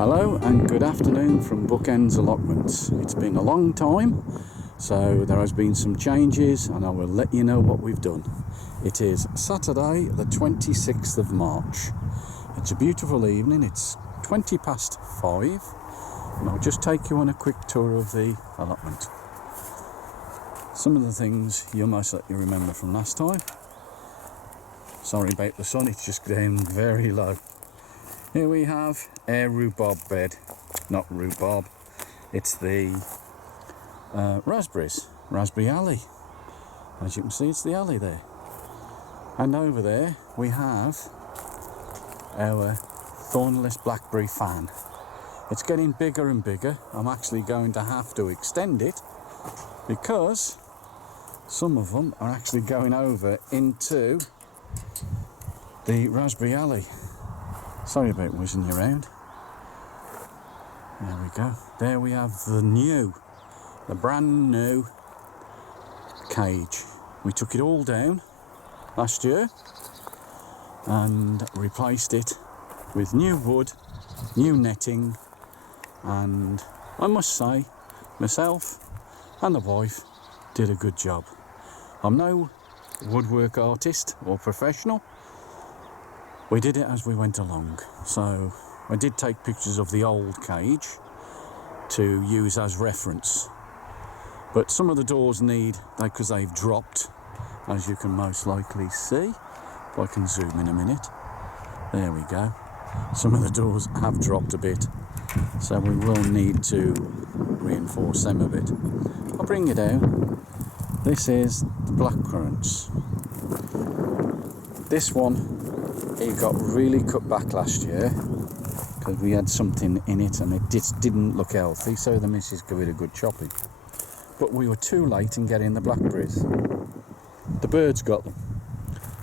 Hello and good afternoon from Bookends Allotment. It's been a long time, so there has been some changes and I will let you know what we've done. It is Saturday the 26th of March. It's a beautiful evening, it's 20 past 5 and I'll just take you on a quick tour of the allotment. Some of the things you might let you remember from last time. Sorry about the sun, it's just down very low. Here we have a rhubarb bed, not rhubarb, it's the raspberry alley. As you can see, it's the alley there. And over there we have our thornless blackberry fan. It's getting bigger and bigger. I'm actually going to have to extend it because some of them are actually going over into the raspberry alley. Sorry about whizzing you around. There we go. There we have the brand new cage. We took it all down last year and replaced it with new wood, new netting, and I must say, myself and the wife did a good job. I'm no woodwork artist or professional. We did it as we went along, so I did take pictures of the old cage to use as reference. But some of the doors need, because they've dropped, as you can most likely see. If I can zoom in a minute. There we go. Some of the doors have dropped a bit, so we will need to reinforce them a bit. I'll bring you down. This is the black currants. This one, it got really cut back last year because we had something in it and it just didn't look healthy, so the missus gave it a good chopping. But we were too late in getting the blackberries. The birds got them.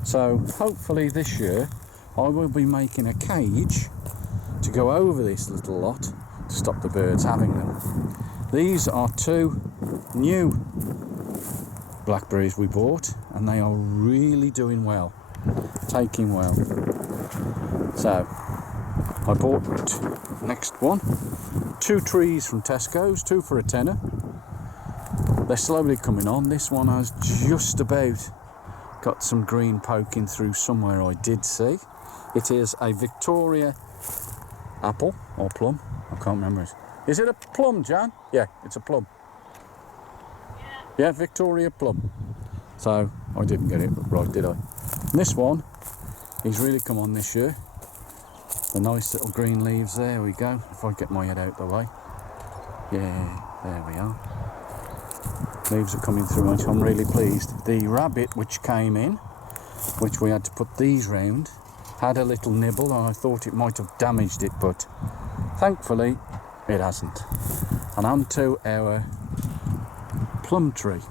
So hopefully this year I will be making a cage to go over this little lot to stop the birds having them. These are two new blackberries we bought and they are really doing well, taking well. So I bought next one, 2 trees from Tesco's, 2 for £10. They're slowly coming on. This one has just about got some green poking through somewhere I did see. It is a Victoria apple or plum, I can't remember it. Is it a plum, Jan? Yeah, it's a plum. Yeah, Victoria plum. So I didn't get it right, did I? And this one, he's really come on this year. The nice little green leaves, there we go. If I get my head out the way. Yeah, there we are. Leaves are coming through, which I'm really pleased. The rabbit which came in, which we had to put these round, had a little nibble and I thought it might have damaged it, but thankfully it hasn't. And on to our plum tree.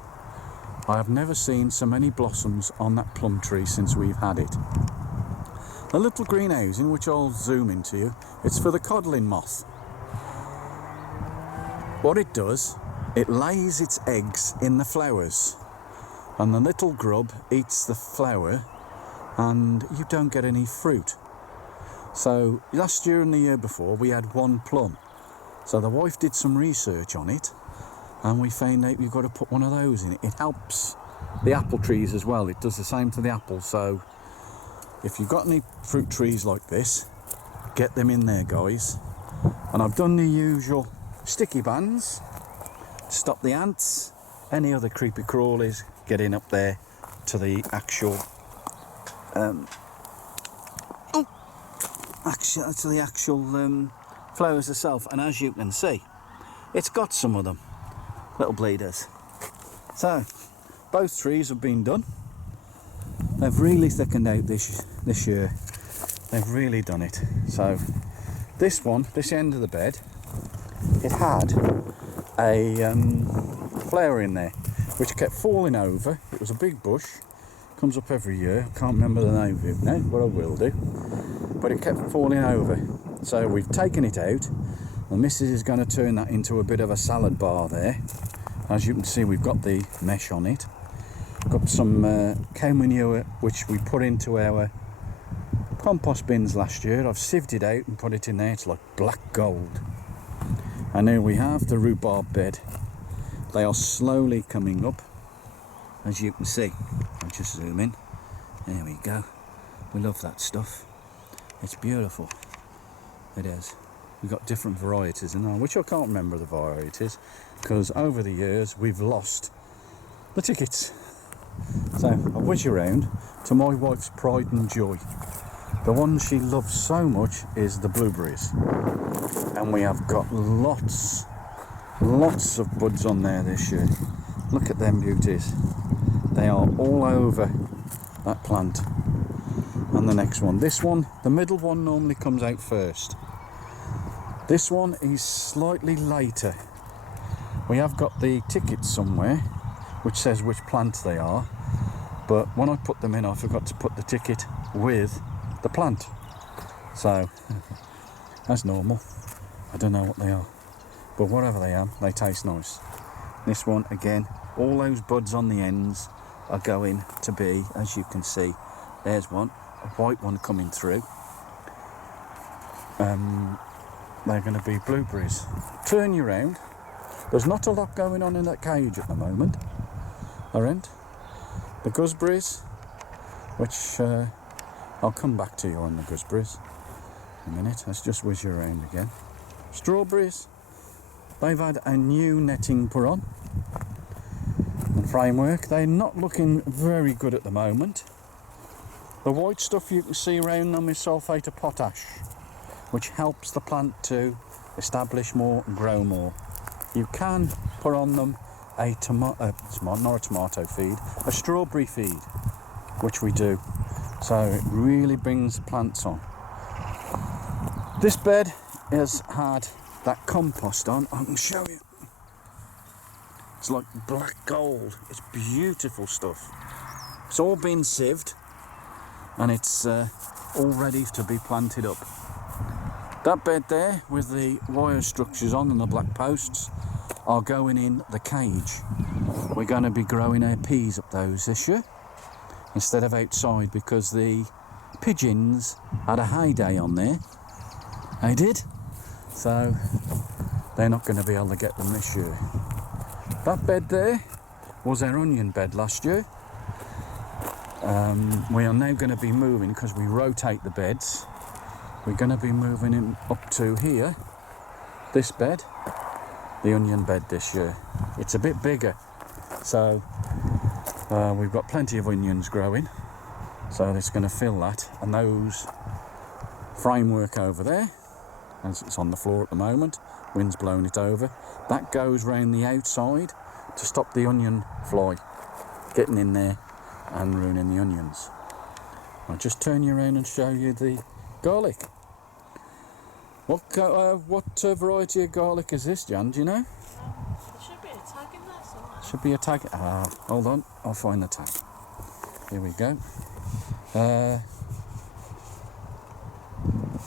I have never seen so many blossoms on that plum tree since we've had it. A little green housing, which I'll zoom into you, it's for the codling moth. What it does, it lays its eggs in the flowers and the little grub eats the flower and you don't get any fruit. So last year and the year before we had 1 plum. So the wife did some research on it and we found out you've got to put one of those in it. It helps the apple trees as well. It does the same to the apples. So if you've got any fruit trees like this, get them in there, guys. And I've done the usual sticky bands to stop the ants, any other creepy crawlies getting up there to the actual flowers itself. And as you can see, it's got some of them, little bleeders. So both trees have been done. They've really thickened out this year. They've really done it. So this one, this end of the bed, it had a flower in there which kept falling over. It was a big bush, comes up every year. I can't remember the name of it now, but I will do. But it kept falling over. So we've taken it out. The missus is going to turn that into a bit of a salad bar there. As you can see, we've got the mesh on it. Got some cow manure which we put into our compost bins last year. I've sieved it out and put it in there. It's like black gold. And here we have the rhubarb bed. They are slowly coming up, as you can see. I'll just zoom in. There we go. We love that stuff. It's beautiful. It is. We've got different varieties in there, which I can't remember the varieties, because over the years we've lost the tickets. So I'll whiz you around to my wife's pride and joy. The one she loves so much is the blueberries. And we have got lots of buds on there this year. Look at them beauties. They are all over that plant. And the next one. This one, the middle one normally comes out first. This one is slightly later. We have got the tickets somewhere which says which plant they are, but when I put them in I forgot to put the ticket with the plant. So, as normal, I don't know what they are, but whatever they are, they taste nice. This one, again, all those buds on the ends are going to be, as you can see, there's one, a white one coming through. They're going to be blueberries. Turn you round. There's not a lot going on in that cage at the moment. There ain't. The gooseberries, which I'll come back to you on the gooseberries in a minute. Let's just whiz you around again. Strawberries, they've had a new netting put on and framework. They're not looking very good at the moment. The white stuff you can see around them is sulphate of potash, which helps the plant to establish more and grow more. You can put on them a strawberry feed, which we do. So it really brings the plants on. This bed has had that compost on. I can show you. It's like black gold. It's beautiful stuff. It's all been sieved and it's all ready to be planted up. That bed there with the wire structures on and the black posts are going in the cage. We're going to be growing our peas up those this year instead of outside, because the pigeons had a heyday on there. They did. So they're not going to be able to get them this year. That bed there was our onion bed last year. We are now going to be moving, because we rotate the beds. We're going to be moving him up to here, this bed, the onion bed this year. It's a bit bigger, so we've got plenty of onions growing, so it's going to fill that. And those framework over there, as it's on the floor at the moment, wind's blowing it over, that goes round the outside to stop the onion fly getting in there and ruining the onions. I'll just turn you around and show you the garlic. What variety of garlic is this, Jan? Do you know? There should be a tag in there somewhere. Should be a tag. Hold on, I'll find the tag. Here we go.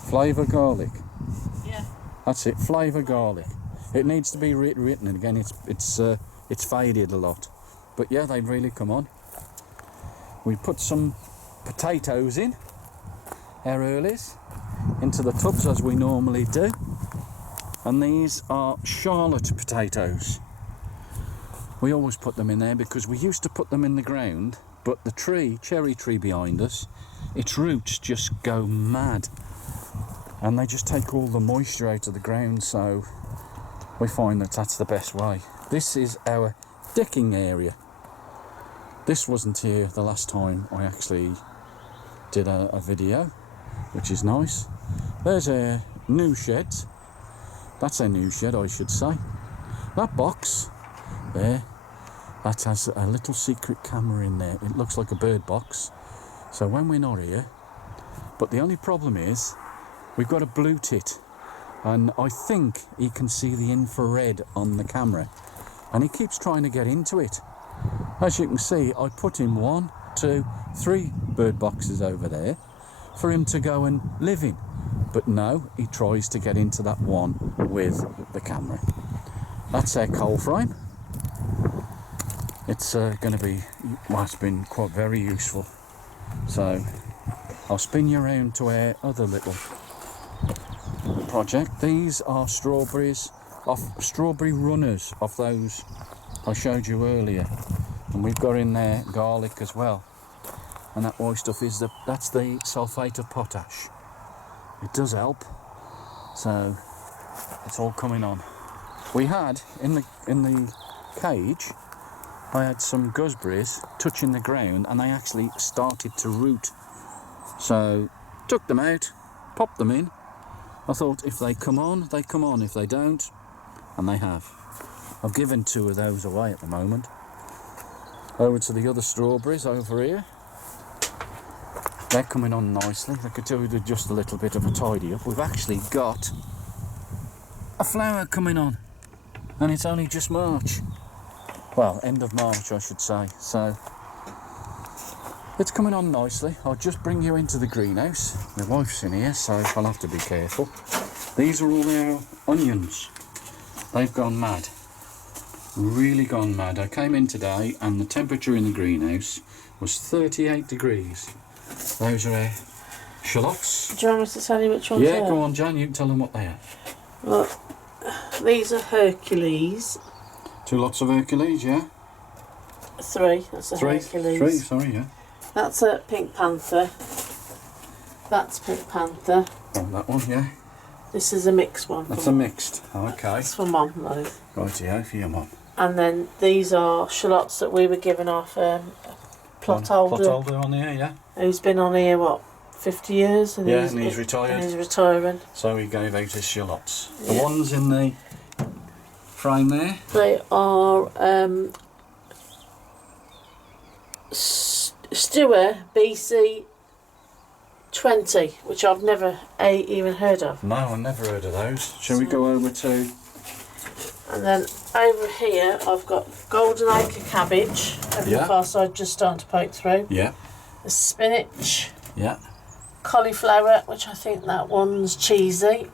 Flavour garlic. Yeah. That's it. Flavour garlic. It needs to be written, and again, it's faded a lot. But yeah, they really come on. We put some potatoes in, our earlies, into the tubs as we normally do, and these are Charlotte potatoes. We always put them in there because we used to put them in the ground, but the cherry tree behind us, its roots just go mad and they just take all the moisture out of the ground, so we find that that's the best way. This is our decking area. This wasn't here the last time I actually did a video, which is nice. There's a new shed. That's a new shed, I should say. That box there, that has a little secret camera in there. It looks like a bird box. So when we're not here, but the only problem is we've got a blue tit, and I think he can see the infrared on the camera, and he keeps trying to get into it. As you can see, I put him 1, 2, 3 bird boxes over there for him to go and live in. But no, he tries to get into that one with the camera. That's our coal frame. It's going to be, well, it's been quite very useful. So I'll spin you around to our other little project. These are strawberries, strawberry runners off those I showed you earlier. And we've got in there garlic as well. And that white stuff is that's the sulphate of potash. It does help. So it's all coming on. We had in the cage, I had some gooseberries touching the ground and they actually started to root. So took them out, popped them in. I thought if they come on, they come on. If they don't, and they have. I've given 2 of those away at the moment. Over to the other strawberries over here. They're coming on nicely. They could do with just a little bit of a tidy up. We've actually got a flower coming on, and it's only just March. Well, end of March, I should say. So it's coming on nicely. I'll just bring you into the greenhouse. My wife's in here, so I'll have to be careful. These are all our onions. They've gone mad. Really gone mad. I came in today and the temperature in the greenhouse was 38 degrees. Those are our shallots. Do you want me to tell you which ones Yeah, are? go on, Jan, you can tell them what they are. Look, these are Hercules. 2 lots of Hercules, yeah? 3, that's a 3, Hercules. 3, sorry, yeah. That's a Pink Panther. That's Pink Panther. Oh, that one, yeah. This is a mixed one. That's a mixed. Okay. It's for Mum, though. Right, yeah, for your mum. And then these are shallots that we were given off plot holder. Plot holder on here, yeah. Who's been on here, what, 50 years? And Yeah, and he's retired. And he's retiring. So he gave out his shallots. Yeah. The ones in the frame there? They are Stewer BC 20, which I've never even heard of. No, I've never heard of those. Shall we go over to... And then over here I've got golden acre cabbage over Yeah. the far side, just starting to poke through. Yeah. The spinach, Yeah. cauliflower, which I think that one's cheesy.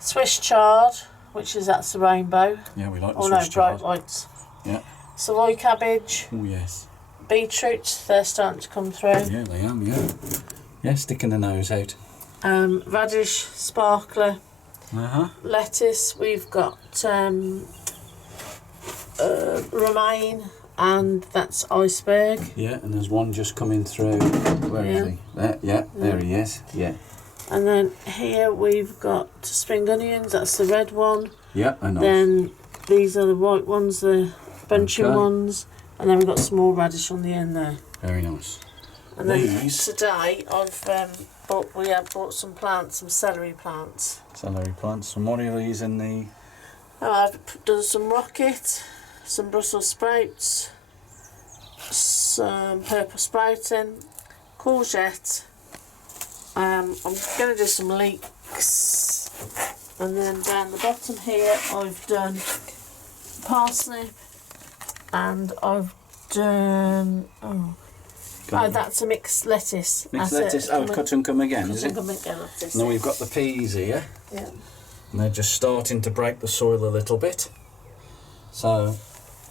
Swiss chard, which is that's the rainbow. Yeah, we like the Oh no, Swiss chard. bright whites. Yeah. Savoy cabbage, Oh, yes. beetroot, they're starting to come through. Yeah, they am, yeah. Yeah, sticking the nose out. Radish, sparkler, Uh-huh. lettuce. We've got romaine, and that's iceberg. Yeah, and there's one just coming through. Where is he? There, yeah, there he is. Yeah. And then here we've got spring onions. That's the red one. Yeah, I know. Then these are the white ones, the bunchy Okay. ones. And then we've got small radish on the end there. Very nice. And then These- today I've bought some plants, some celery plants. Celery plants. And what are these in the... Oh, I've done some rocket, some Brussels sprouts, some purple sprouting, courgette. I'm going to do some leeks, and then down the bottom here I've done parsnip, and I've done that's a mixed lettuce. Mixed That's lettuce. it. Oh, cut and come again, is it? Cut and come lettuce. Now we've got the peas here. Yeah. And they're just starting to break the soil a little bit. So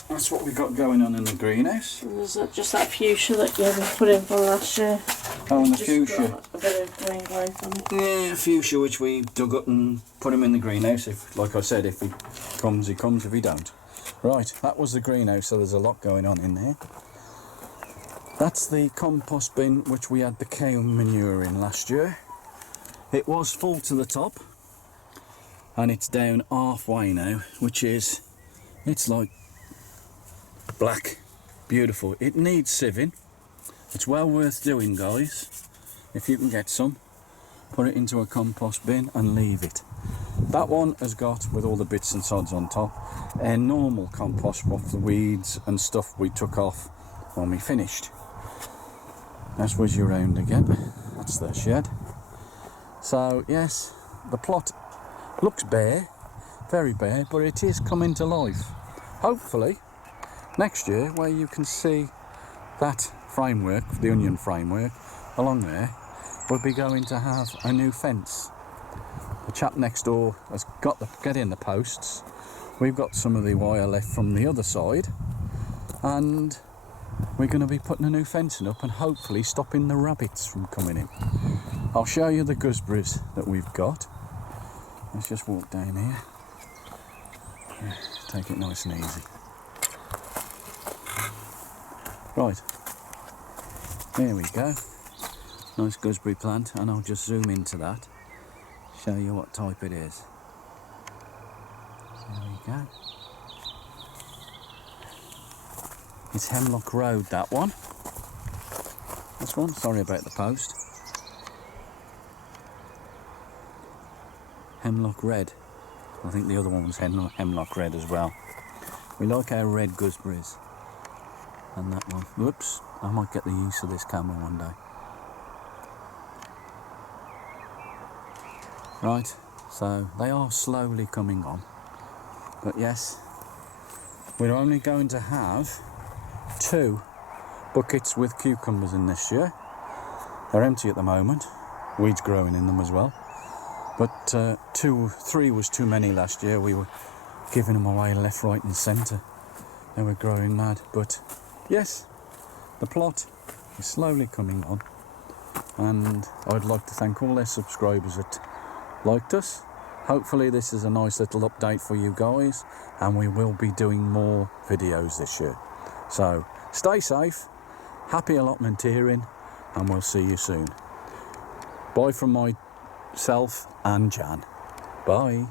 that's what we've got going on in the greenhouse. And there's just that fuchsia that you ever put in for last year. Oh, and the Just fuchsia. got a bit of green growth on it. Yeah, fuchsia which we dug up and put him in the greenhouse. If, like I said, if he comes, he comes. If he don't. Right, that was the greenhouse, so there's a lot going on in there. That's the compost bin which we had the cow manure in last year. It was full to the top. And it's down halfway now, which is, it's like black, beautiful. It needs sieving. It's well worth doing, guys. If you can get some, put it into a compost bin and leave it. That one has got, with all the bits and sods on top, a normal compost off the weeds and stuff we took off when we finished. That's whiz you round again. That's the shed. So yes, the plot looks bare, very bare, but it is coming to life. Hopefully, next year, where you can see that framework, the onion framework, along there, we'll be going to have a new fence. The chap next door has got get in the posts. We've got some of the wire left from the other side, and we're going to be putting a new fencing up and hopefully stopping the rabbits from coming in. I'll show you the gooseberries that we've got. Let's just walk down here. Yeah, take it nice and easy. Right, there we go. Nice gooseberry plant, and I'll just zoom into that, show you what type it is. There we go. It's Hemlock Road, that one. This one, sorry about the post. Hemlock Red. I think the other one was Hemlock Red as well. We like our red gooseberries. And that one. Whoops, I might get the use of this camera one day. Right, so they are slowly coming on. But yes, we're only going to have 2 buckets with cucumbers in this year. They're empty at the moment, weeds growing in them as well. But 2, 3 was too many last year. We were giving them away left, right and centre. They were growing mad. But yes, the plot is slowly coming on. And I'd like to thank all their subscribers that liked us. Hopefully this is a nice little update for you guys, and we will be doing more videos this year. So stay safe, happy allotmenteering, and we'll see you soon. Bye from myself and Jan. Bye.